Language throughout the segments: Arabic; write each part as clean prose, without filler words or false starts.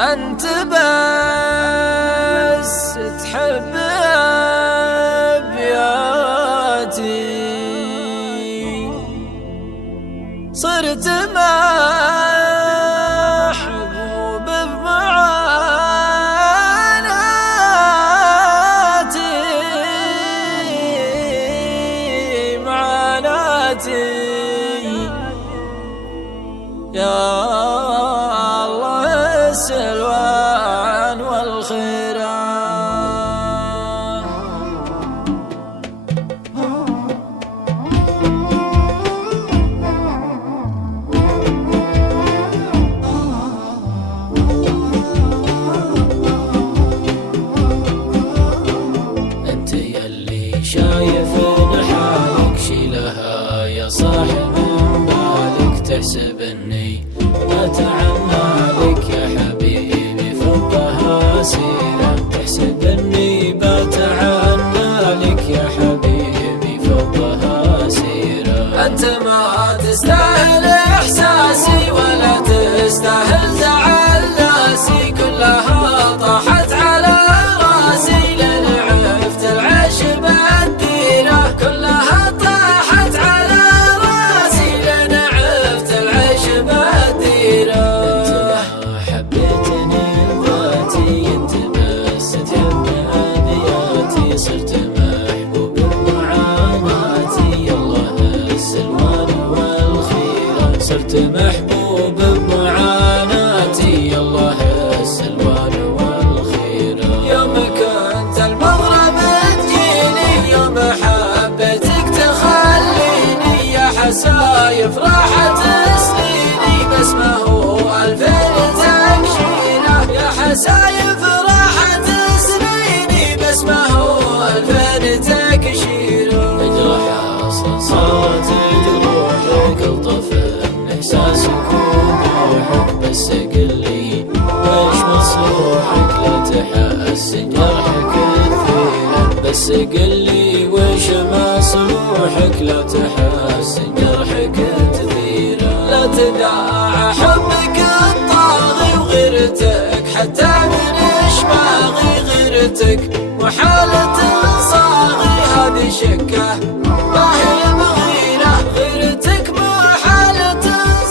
أنت بس تحب أبياتي، صرت محبوب بمعاناتي يا الله السلوان والخيران. انت يلي شايف حالك شيلها يا صاحب بالك، تحسب اني اتعنى لك يا حبيبي فضها سيرة، تحسب اني بتعنى لك يا حبيبي فضها سيرة. انت ما تستاهل احساسي ولا تستاهل زعل ناسي، كلها طاحت على راسي لين عرفت العيش بالديرة، كلها طاحت على راسي لين عرفت العيش بالديرة. انت ما حبيتني ذاتي، انت بس تحب ابياتي، صرت محبوب بمعاناتي الله السلوان والخيرة، صرت محبوب بمعاناتي الله السلوان والخيرة. يوم كنت المغرب تجيني، يوم حبيتك تخليني، يا حسايف راحت سنيني بس ما هو ألفين تكشيرة، يا حسايف راحت سنيني بس ما هو ألفين تكشيرة. اجرح اصلا صارت جروحك، الطف احساسك وروحك، بس قلي ويش مصلوحك لا تحسن جرحك كثيرا، بس قلي ويش مصلوحك لا تحسن جرحك كثيرا. لا تداعى حبك الطاغي وغيرتك، حتى من اشباغي غيرتك وحالة صاغي، هذه شكه ما هي بغيرة، غيرتك مو حالة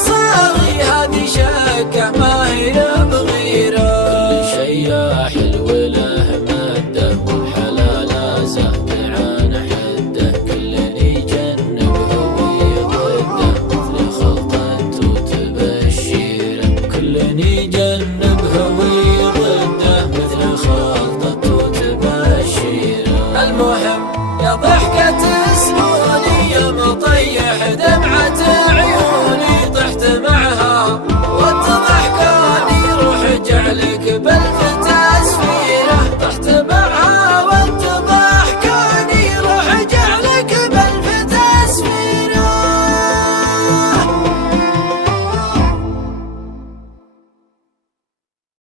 صاغي، هذه شكه ما هي بغيرة. كل شي يا حلو له مده، والحلال زاد عن حده، كلني جنبه ويضده مثل خلطة وتبشيره، كلني جنبه ويضده مثل خلطة وتبشيره. المهم يا ضحكة